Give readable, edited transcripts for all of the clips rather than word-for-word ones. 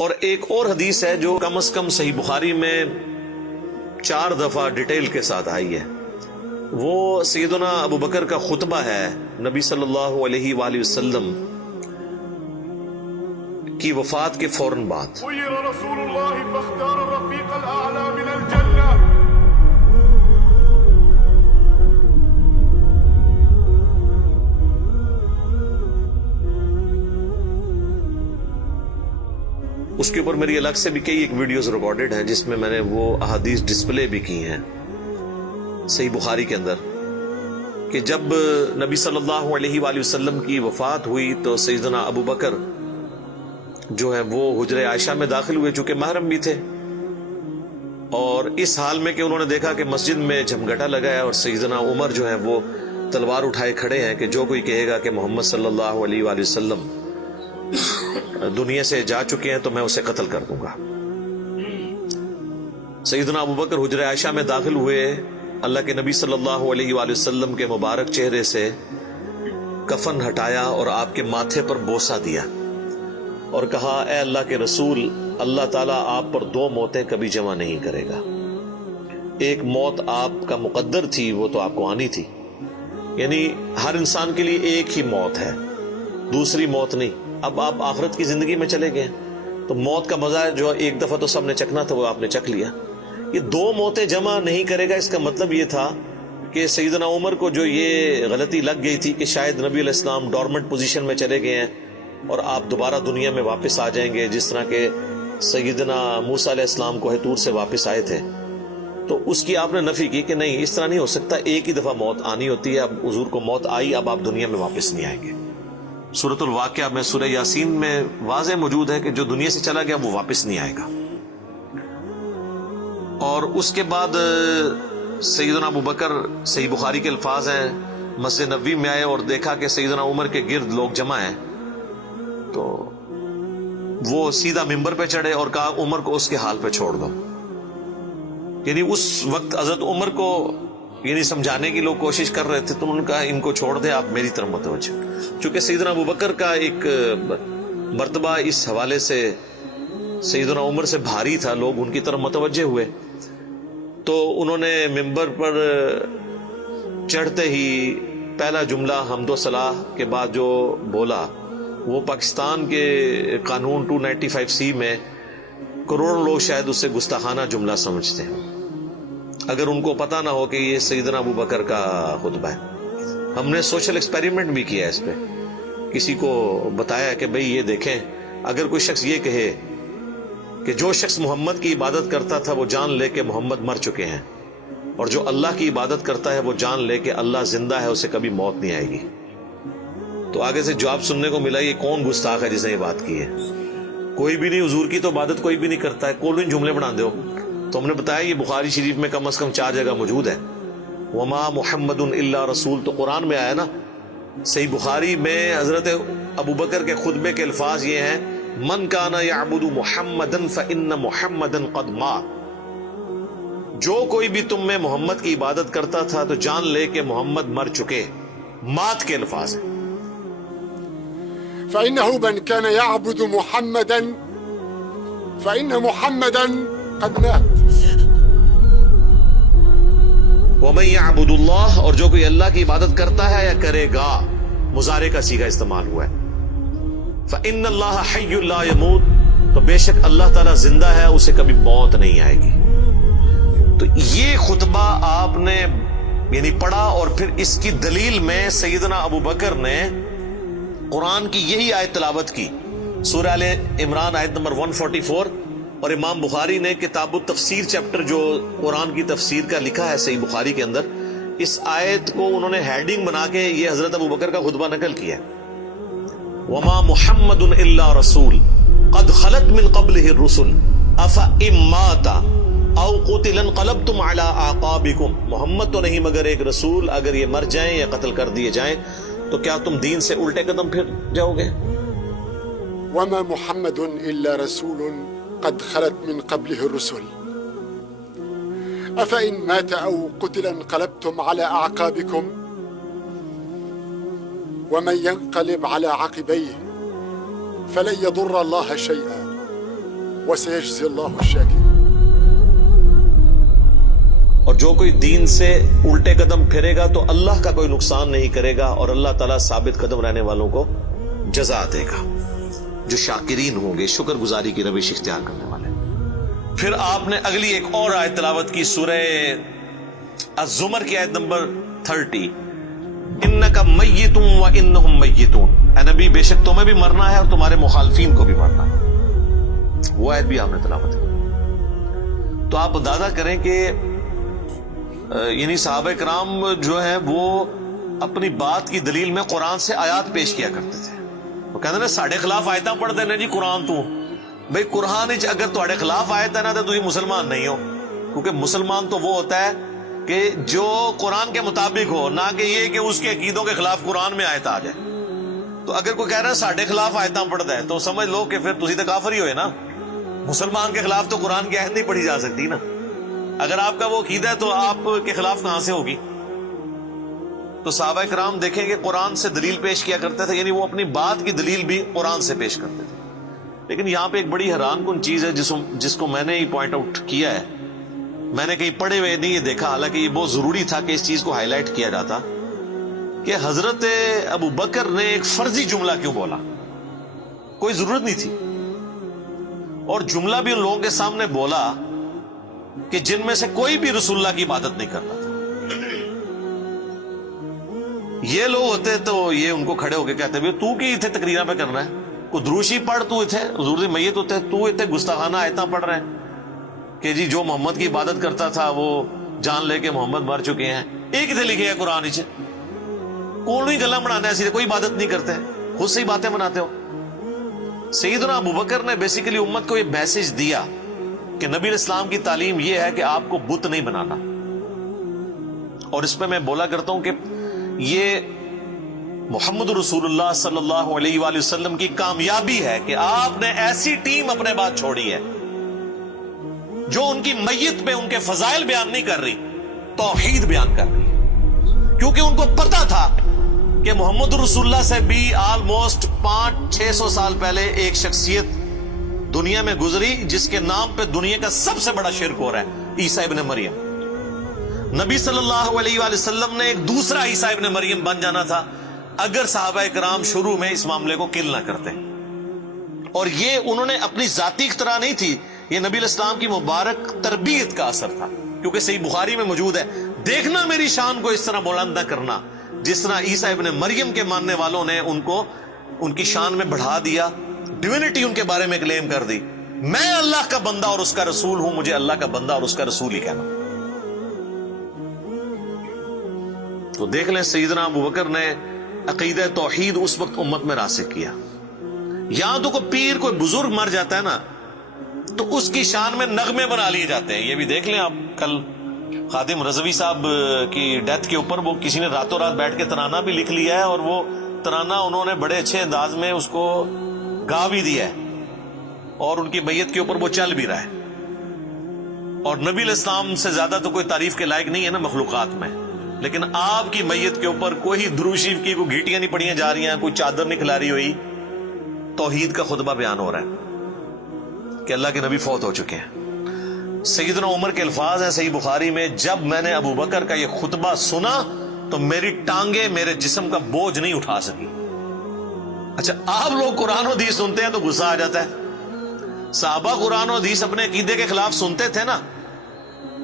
اور ایک اور حدیث ہے جو کم از کم صحیح بخاری میں 4 دفعہ ڈیٹیل کے ساتھ آئی ہے. وہ سیدنا ابو بکر کا خطبہ ہے نبی صلی اللہ علیہ وآلہ وسلم کی وفات کے فوراً بعد. خير رسول الله فاختار الرفيق الأعلى من الجنة. اس کے اوپر میری الگ سے بھی کئی ایک ویڈیوز ریکارڈڈ ہیں جس میں میں نے وہ احادیث ڈسپلے بھی کی ہیں صحیح بخاری کے اندر کہ جب نبی صلی اللہ علیہ وآلہ وسلم کی وفات ہوئی تو سیدنا ابو بکر جو ہے وہ حجرہ عائشہ میں داخل ہوئے چونکہ محرم بھی تھے، اور اس حال میں کہ انہوں نے دیکھا کہ مسجد میں جھمگٹا لگا ہے اور سیدنا عمر جو ہے وہ تلوار اٹھائے کھڑے ہیں کہ جو کوئی کہے گا کہ محمد صلی اللہ علیہ وآلہ وسلم دنیا سے جا چکے ہیں تو میں اسے قتل کر دوں گا. سیدنا ابو بکر حجرہ عائشہ میں داخل ہوئے، اللہ کے نبی صلی اللہ علیہ وآلہ وسلم کے مبارک چہرے سے کفن ہٹایا اور آپ کے ماتھے پر بوسہ دیا اور کہا اے اللہ کے رسول، اللہ تعالیٰ آپ پر 2 موتیں کبھی جمع نہیں کرے گا. ایک موت آپ کا مقدر تھی، وہ تو آپ کو آنی تھی، یعنی ہر انسان کے لیے ایک ہی موت ہے، دوسری موت نہیں. اب آپ آخرت کی زندگی میں چلے گئے تو موت کا مزہ جو ایک دفعہ تو سب نے چکھنا تھا وہ آپ نے چکھ لیا. یہ 2 موتیں جمع نہیں کرے گا، اس کا مطلب یہ تھا کہ سیدنا عمر کو جو یہ غلطی لگ گئی تھی کہ شاید نبی علیہ السلام ڈورمنٹ پوزیشن میں چلے گئے ہیں اور آپ دوبارہ دنیا میں واپس آ جائیں گے جس طرح کہ سیدنا موسیٰ علیہ السلام کوہ طور سے واپس آئے تھے، تو اس کی آپ نے نفی کی کہ نہیں، اس طرح نہیں ہو سکتا، ایک ہی دفعہ موت آنی ہوتی ہے. اب حضور کو موت آئی، اب آپ دنیا میں واپس نہیں آئیں گے. سورۃ الواقعہ میں سورہ یاسین میں واضح موجود ہے کہ جو دنیا سے چلا گیا وہ واپس نہیں آئے گا. اور اس کے بعد سیدنا ابو بکر، صحیح بخاری کے الفاظ ہیں، مسجد نبوی میں آئے اور دیکھا کہ سیدنا عمر کے گرد لوگ جمع ہیں تو وہ سیدھا ممبر پہ چڑھے اور کہا عمر کو اس کے حال پہ چھوڑ دو. یعنی اس وقت حضرت عمر کو یعنی سمجھانے کی لوگ کوشش کر رہے تھے تو انہوں نے کہا ان کو چھوڑ دے، آپ میری طرف متوجہ. چونکہ سیدنا ابو بکر کا ایک مرتبہ اس حوالے سے سیدنا عمر سے بھاری تھا، لوگ ان کی طرف متوجہ ہوئے تو انہوں نے ممبر پر چڑھتے ہی پہلا جملہ حمد و ثناء کے بعد جو بولا وہ پاکستان کے قانون 295C میں کروڑوں لوگ شاید اسے گستاخانہ جملہ سمجھتے ہیں اگر ان کو پتہ نہ ہو کہ یہ سیدنا ابو بکر کا خطبہ ہے. ہم نے سوشل ایکسپیریمنٹ بھی کیا ہے اس پہ، کسی کو بتایا کہ بھئی یہ دیکھیں، اگر کوئی شخص یہ کہے کہ جو شخص محمد کی عبادت کرتا تھا وہ جان لے کہ محمد مر چکے ہیں، اور جو اللہ کی عبادت کرتا ہے وہ جان لے کہ اللہ زندہ ہے، اسے کبھی موت نہیں آئے گی. تو آگے سے جواب سننے کو ملا یہ کون گستاخ ہے جس نے یہ بات کی ہے؟ کوئی بھی نہیں، حضور کی تو عبادت کوئی بھی نہیں کرتا ہے، کون جملے بنا دو. تو ہم نے بتایا یہ بخاری شریف میں کم از کم 4 جگہ موجود ہے. وما محمد الا رسول تو قرآن میں آیا نا. صحیح بخاری میں حضرت ابو بکر کے خطبے کے الفاظ یہ ہیں من کان یعبد محمدا فان محمدا قد مات. جو کوئی بھی تم میں محمد کی عبادت کرتا تھا تو جان لے کہ محمد مر چکے. مات کے الفاظ ہیں. فإنه من كان يعبد محمدا فإن محمدا قد مات. وَمَن يَعْبُدُ اللَّهَ، اور جو کوئی اللہ کی عبادت کرتا ہے یا کرے گا، مضارع کا صیغہ استعمال ہوا ہے. فَإِنَّ اللَّهَ حَيٌّ لَا يَمُوتُ، تو بے شک اللہ تعالیٰ زندہ ہے، اسے کبھی موت نہیں آئے گی. تو یہ خطبہ آپ نے یعنی پڑھا اور پھر اس کی دلیل میں سیدنا ابو بکر نے قرآن کی یہی آیت تلاوت کی، سورہ آل عمران آیت نمبر 144. اور امام بخاری نے کتاب التفسیر چیپٹر جو قرآن کی تفسیر کا لکھا ہے صحیح بخاری کے اندر، اس آیت کو انہوں نے ہیڈنگ بنا کے یہ حضرت ابو بکر کا خطبہ نقل کیا. وما محمد الا رسول قد خلت من قبلہ الرسل افئن مات او قتل انقلبتم علی اعقابکم. محمد تو نہیں مگر ایک رسول، اگر یہ مر جائیں یا قتل کر دیے جائیں تو کیا تم دین سے الٹے قدم پھر جاؤ گے؟ وما محمد الا رسول قد خلت من قبله الرسل أفإن مات أو قتل انقلبتم على أعقابكم ومن ينقلب على عقبيه فلن يضر الله شيئا وسيجزي الله الشاكرين. اور جو کوئی دین سے الٹے قدم پھرے گا تو اللہ کا کوئی نقصان نہیں کرے گا اور اللہ تعالیٰ ثابت قدم رہنے والوں کو جزا دے گا، جو شاکرین ہوں گے، شکر گزاری کی روش اختیار کرنے والے۔ پھر آپ نے اگلی ایک اور آیت تلاوت کی، سورہ الزمر کی آیت نمبر 30، انک میت و انہم میتون، اے نبی بے شک تمہیں بھی مرنا ہے اور تمہارے مخالفین کو بھی مرنا ہے۔ وہ آیت بھی آپ نے تلاوت کی۔ تو آپ اندازہ کریں کہ یعنی صحابہ کرام جو ہیں وہ اپنی بات کی دلیل میں قرآن سے آیات پیش کیا کرتے تھے۔ وہ کہتے ہیں نا ساڑھے خلاف آیتاں پڑھ دینے جی قرآن تو بھئی قرآن اگر تھوڑے خلاف آیت ہے نا تو یہ مسلمان نہیں ہو، کیونکہ مسلمان تو وہ ہوتا ہے کہ جو قرآن کے مطابق ہو، نہ کہ یہ کہ اس کے عقیدوں کے خلاف قرآن میں آیت آ جائے۔ تو اگر کوئی کہہ رہا ہے ساڑھے خلاف آیتاں پڑھ دے تو سمجھ لو کہ پھر تسی تو کافر ہی ہوئے نا، مسلمان کے خلاف تو قرآن کی آیت نہیں پڑھی جا سکتی نا۔ اگر آپ کا وہ عقیدہ ہے تو آپ کے خلاف کہاں سے ہوگی؟ تو صحابہ کرام دیکھیں کہ قرآن سے دلیل پیش کیا کرتے تھے، یعنی وہ اپنی بات کی دلیل بھی قرآن سے پیش کرتے تھے۔ لیکن یہاں پہ ایک بڑی حیران کن چیز ہے جس کو میں نے ہی پوائنٹ آؤٹ کیا ہے، میں نے کہیں پڑھے ہوئے نہیں یہ دیکھا، حالانکہ یہ بہت ضروری تھا کہ اس چیز کو ہائی لائٹ کیا جاتا، کہ حضرت ابو بکر نے ایک فرضی جملہ کیوں بولا؟ کوئی ضرورت نہیں تھی، اور جملہ بھی ان لوگوں کے سامنے بولا کہ جن میں سے کوئی بھی رسول اللہ کی عبادت نہیں کرتا تھا۔ یہ لوگ ہوتے تو یہ ان کو کھڑے ہو کے کہتے بھی تو کی اتنے تقریرہ پہ کرنا ہے، کو دروشی پڑھ، تو اتنے حضور دی میت ہوتے تو اتنے گستاخانہ آیتاں پڑھ رہے ہیں کہ جی جو محمد کی عبادت کرتا تھا وہ جان لے کے محمد مر چکے ہیں۔ ایک اتنے لکھے ہے قرآن اچھے کون ہی گلا بنانا ہے، سیدھے کوئی عبادت نہیں کرتے، خود سے ہی باتیں بناتے ہو۔ سیدنا ابو بکر نے بیسیکلی امت کو یہ میسج دیا کہ نبی علیہ السلام کی تعلیم یہ ہے کہ آپ کو بت نہیں بنانا، اور اس پہ میں بولا کرتا ہوں کہ یہ محمد رسول اللہ صلی اللہ علیہ وآلہ وسلم کی کامیابی ہے کہ آپ نے ایسی ٹیم اپنے بعد چھوڑی ہے جو ان کی میت پہ ان کے فضائل بیان نہیں کر رہی، توحید بیان کر رہی ہے، کیونکہ ان کو پتا تھا کہ محمد رسول اللہ سے بھی آلموسٹ 500-600 سال پہلے ایک شخصیت دنیا میں گزری جس کے نام پہ دنیا کا سب سے بڑا شرک ہو رہا ہے، عیسیٰ ابن مریم۔ نبی صلی اللہ علیہ وآلہ وسلم نے ایک دوسرا عیسیٰ ابن مریم بن جانا تھا اگر صحابہ کرام شروع میں اس معاملے کو کل نہ کرتے، اور یہ انہوں نے اپنی ذاتی اختراع نہیں تھی، یہ نبی علیہ السلام کی مبارک تربیت کا اثر تھا، کیونکہ صحیح بخاری میں موجود ہے، دیکھنا میری شان کو اس طرح بلند نہ کرنا جس طرح عیسیٰ ابن مریم کے ماننے والوں نے ان کو ان کی شان میں بڑھا دیا، ڈیوینٹی ان کے بارے میں کلیم کر دی۔ میں اللہ کا بندہ اور اس کا رسول ہوں، مجھے اللہ کا بندہ اور اس کا رسول ہی کہنا۔ تو دیکھ لیں سیدنا ابو بکر نے عقیدہ توحید اس وقت امت میں راسخ کیا۔ یہاں تو کوئی پیر کوئی بزرگ مر جاتا ہے نا تو اس کی شان میں نغمے بنا لیے جاتے ہیں۔ یہ بھی دیکھ لیں آپ، کل خادم رضوی صاحب کی ڈیتھ کے اوپر وہ کسی نے راتوں رات بیٹھ کے ترانہ بھی لکھ لیا ہے، اور وہ ترانہ انہوں نے بڑے اچھے انداز میں اس کو گا بھی دیا ہے، اور ان کی میت کے اوپر وہ چل بھی رہا ہے۔ اور نبی علیہ السلام سے زیادہ تو کوئی تعریف کے لائق نہیں ہے نا مخلوقات میں، لیکن آپ کی میت کے اوپر کوئی درود شریف کی کوئی گھیٹیاں نہیں پڑھیاں جا رہی ہیں، کوئی چادر نہیں کھلاری ہوئی، توحید کا خطبہ بیان ہو رہا ہے کہ اللہ کے نبی فوت ہو چکے ہیں۔ سیدنا عمر کے الفاظ ہیں صحیح بخاری میں، جب میں نے ابو بکر کا یہ خطبہ سنا تو میری ٹانگیں میرے جسم کا بوجھ نہیں اٹھا سکی۔ اچھا، آپ لوگ قرآن و حدیث سنتے ہیں تو غصہ آ جاتا ہے، صحابہ قرآن و حدیث اپنے عقیدے کے خلاف سنتے تھے نا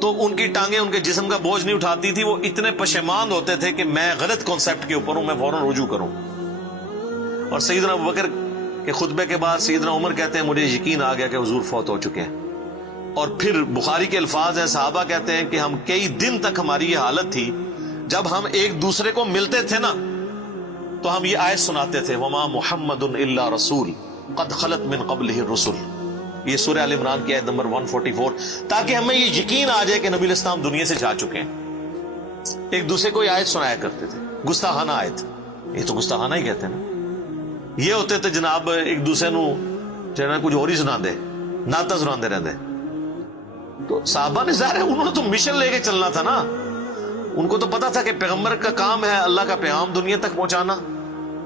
تو ان کی ٹانگیں ان کے جسم کا بوجھ نہیں اٹھاتی تھی، وہ اتنے پشیمان ہوتے تھے کہ میں غلط کانسیپٹ کے اوپر ہوں، میں فوراً رجوع کروں۔ اور سیدنا ابو بکر کے خطبے کے بعد سیدنا عمر کہتے ہیں مجھے یقین آ گیا کہ حضور فوت ہو چکے ہیں۔ اور پھر بخاری کے الفاظ ہیں، صحابہ کہتے ہیں کہ ہم کئی دن تک ہماری یہ حالت تھی جب ہم ایک دوسرے کو ملتے تھے نا تو ہم یہ آیت سناتے تھے، وما محمد الا رسول قد خلت من قبلہ الرسل، یہ سورہ آل عمران کی آیت نمبر 144، تاکہ ہمیں یہ یقین آ جائے کہ نبی علیہ السلام دنیا سے جا چکے ہیں۔ ایک دوسرے کو یہ آیت سنایا کرتے تھے، گستاخانہ آیت، یہ تو گستاخانہ ہی کہتے ہیں نا۔ یہ ہوتے تھے جناب ایک دوسرے نو جناب کچھ اور ہی سنا دے، نعتاں سنا دے رہتے۔ تو صحابہ نے ظاہر ہے انہوں نے تو مشن لے کے چلنا تھا نا، ان کو تو پتا تھا کہ پیغمبر کا کام ہے اللہ کا پیغام دنیا تک پہنچانا،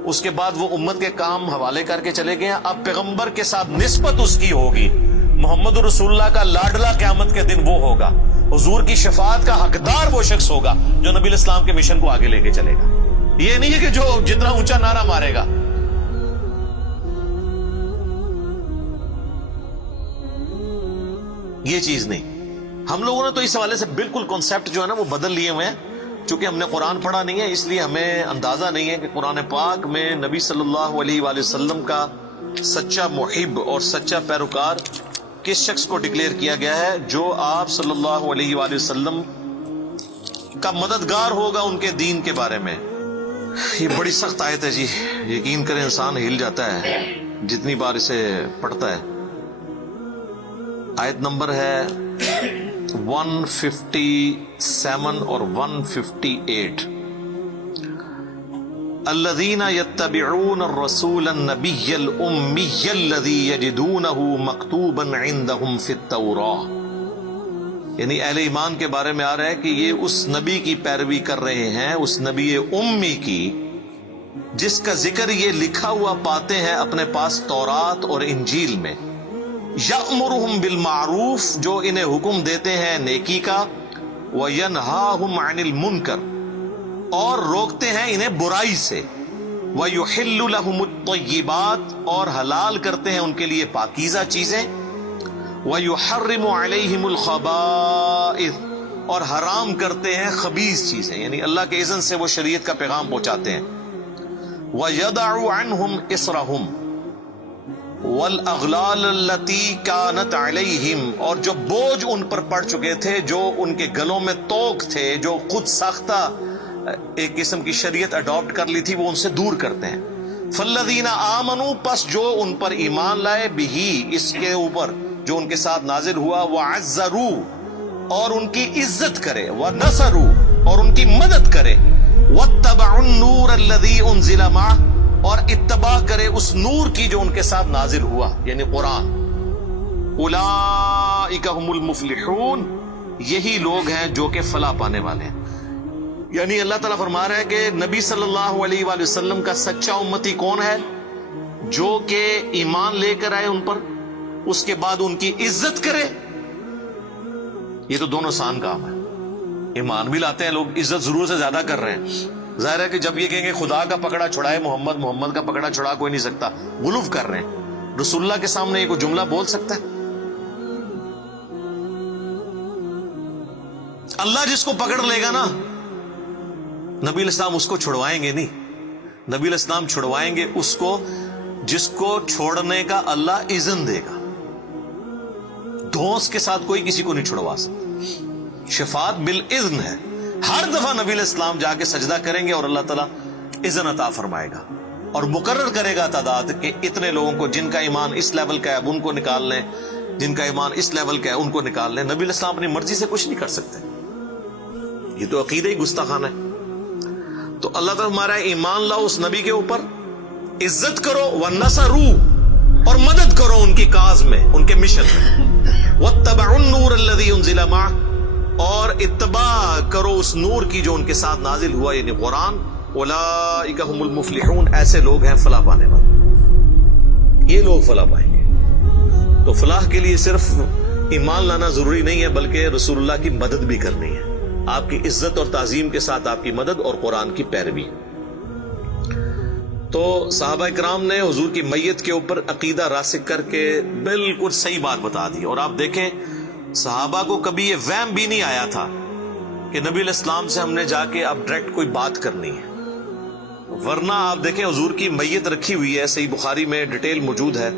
اس کے بعد وہ امت کے کام حوالے کر کے چلے گئے ہیں۔ اب پیغمبر کے ساتھ نسبت اس کی ہوگی، محمد رسول اللہ کا لاڈلا قیامت کے دن وہ ہوگا، حضور کی شفاعت کا حقدار وہ شخص ہوگا جو نبی الاسلام کے مشن کو آگے لے کے چلے گا۔ یہ نہیں ہے کہ جو جتنا اونچا نعرہ مارے گا۔ یہ چیز نہیں۔ ہم لوگوں نے تو اس حوالے سے بالکل کانسیپٹ جو ہے نا وہ بدل لیے ہوئے ہیں، چونکہ ہم نے قرآن پڑھا نہیں ہے اس لیے ہمیں اندازہ نہیں ہے کہ قرآن پاک میں نبی صلی اللہ علیہ وآلہ وسلم کا سچا محب اور سچا پیروکار کس شخص کو ڈکلیئر کیا گیا ہے، جو آپ صلی اللہ علیہ وآلہ وسلم کا مددگار ہوگا ان کے دین کے بارے میں۔ یہ بڑی سخت آیت ہے جی، یقین کریں انسان ہل جاتا ہے جتنی بار اسے پڑھتا ہے۔ آیت نمبر ہے 157 اور 158۔ الذين يتبعون الرسول النبي الأمي الذي يجدونه مكتوبا عندهم في التوراة، یعنی اہل ایمان کے بارے میں آ رہا ہے کہ یہ اس نبی کی پیروی کر رہے ہیں، اس نبی امی کی جس کا ذکر یہ لکھا ہوا پاتے ہیں اپنے پاس تورات اور انجیل میں۔ یأمرهم بالمعروف، جو انہیں حکم دیتے ہیں نیکی کا، وینہاہم عن المنکر، اور روکتے ہیں انہیں برائی سے، وَيُحِلُّ لَهُمُ الطَّيِّبَاتِ، اور حلال کرتے ہیں ان کے لیے پاکیزہ چیزیں، وَيُحَرِّمُ عَلَيْهِمُ الْخَبَائِثَ، اور حرام کرتے ہیں خبیث چیزیں، یعنی اللہ کے اذن سے وہ شریعت کا پیغام پہنچاتے ہیں۔ وَيَدَعُ عَنْهُمْ إِصْرَهُمْ وَالْأَغْلَالَ الَّتِي كَانَتْ عَلَيْهِمْ، اور جو بوجھ ان پر پڑ چکے تھے، جو ان کے گلوں میں توق تھے، جو خود ساختہ ایک قسم کی شریعت اڈاپٹ کر لی تھی، وہ ان سے دور کرتے ہیں۔ فَالَّذِينَ آمَنُوا، پس جو ان پر ایمان لائے، بِهِ، اس کے اوپر جو ان کے ساتھ نازل ہوا، وَعَزَّرُوا، اور ان کی عزت کرے، وَنَصَرُوا، اور ان کی مدد کرے، وَاتَّبَعُوا النُّورَ الَّذِي أُنزِلَ مَعَهُ، اور اتباع کرے اس نور کی جو ان کے ساتھ نازل ہوا، یعنی قرآن۔ اولئک هم المفلحون، یہی لوگ ہیں جو کہ فلاح پانے والے ہیں۔ یعنی اللہ تعالیٰ فرما رہا ہے کہ نبی صلی اللہ علیہ وآلہ وسلم کا سچا امتی کون ہے؟ جو کہ ایمان لے کر آئے ان پر، اس کے بعد ان کی عزت کرے۔ یہ تو دونوں آسان کام ہے۔ ایمان بھی لاتے ہیں لوگ، عزت ضرور سے زیادہ کر رہے ہیں۔ ظاہر ہے کہ جب یہ کہیں گے خدا کا پکڑا چھڑائے محمد، محمد کا پکڑا چھڑا کوئی نہیں سکتا، غلوف کر رہے ہیں۔ رسول اللہ کے سامنے یہ کوئی جملہ بول سکتا ہے؟ اللہ جس کو پکڑ لے گا نا، نبی الاسلام اس کو چھڑوائیں گے نہیں، نبی الاسلام چھڑوائیں گے اس کو جس کو چھوڑنے کا اللہ اذن دے گا۔ دھونس کے ساتھ کوئی کسی کو نہیں چھڑوا سکتا۔ شفاعت بالاذن ہے، ہر دفعہ نبی الاسلام جا کے سجدہ کریں گے اور اللہ تعالیٰ اذن عطا فرمائے گا اور مقرر کرے گا تعداد کہ اتنے لوگوں کو جن کا ایمان اس لیول کا ہے اب ان کو نکال لیں، جن کا ایمان اس لیول کا ہے ان کو نکال لیں۔ نبی الاسلام اپنی مرضی سے کچھ نہیں کر سکتے، یہ تو عقیدہ ہی گستاخانہ ہے۔ تو اللہ تعالیٰ ہمارا ایمان لاؤ اس نبی کے اوپر، عزت کرو، وَنَصَرُوا، اور مدد کرو ان کی کاز میں، ان کے مشن میں، وَاتَّبَعُوا النُّورَ الَّذِي أُنزِلَ مَعَهُ، اور اتباع کرو اس نور کی جو ان کے ساتھ نازل ہوا، یعنی قرآن۔ اولئک هم المفلحون، ایسے لوگ ہیں فلاح پانے والے، یہ لوگ فلاح پائیں گے۔ تو فلاح کے لیے صرف ایمان لانا ضروری نہیں ہے، بلکہ رسول اللہ کی مدد بھی کرنی ہے، آپ کی عزت اور تعظیم کے ساتھ آپ کی مدد اور قرآن کی پیروی۔ تو صحابہ کرام نے حضور کی میت کے اوپر عقیدہ راسخ کر کے بالکل صحیح بات بتا دی، اور آپ دیکھیں صحابہ کو کبھی یہ وہم بھی نہیں آیا تھا کہ نبی علیہ السلام سے ہم نے جا کے اب ڈائریکٹ کوئی بات کرنی ہے، ورنہ آپ دیکھیں حضور کی میت رکھی ہوئی ہے، صحیح بخاری میں ڈیٹیل موجود ہے،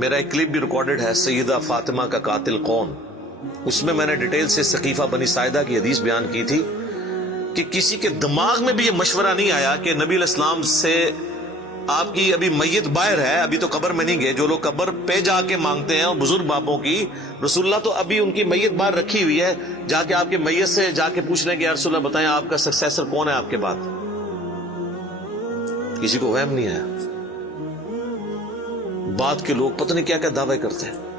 میرا ایک کلپ بھی ریکارڈڈ ہے، سیدہ فاطمہ کا قاتل کون، اس میں میں نے ڈیٹیل سے ثقیفہ بنی ساعدہ کی حدیث بیان کی تھی کہ کسی کے دماغ میں بھی یہ مشورہ نہیں آیا کہ نبی علیہ السلام سے آپ کی ابھی میت باہر ہے، ابھی تو قبر میں نہیں گئے، جو لوگ قبر پہ جا کے مانگتے ہیں اور بزرگ باپوں کی، رسول اللہ تو ابھی ان کی میت باہر رکھی ہوئی ہے، جا کے آپ کے میت سے جا کے پوچھ رہے ہیں کہ یا رسول اللہ بتائیں آپ کا سکسیسر کون ہے آپ کے بعد۔ کسی کو وہم نہیں آیا، بعد کے لوگ پتہ نہیں کیا کیا دعوے کرتے ہیں۔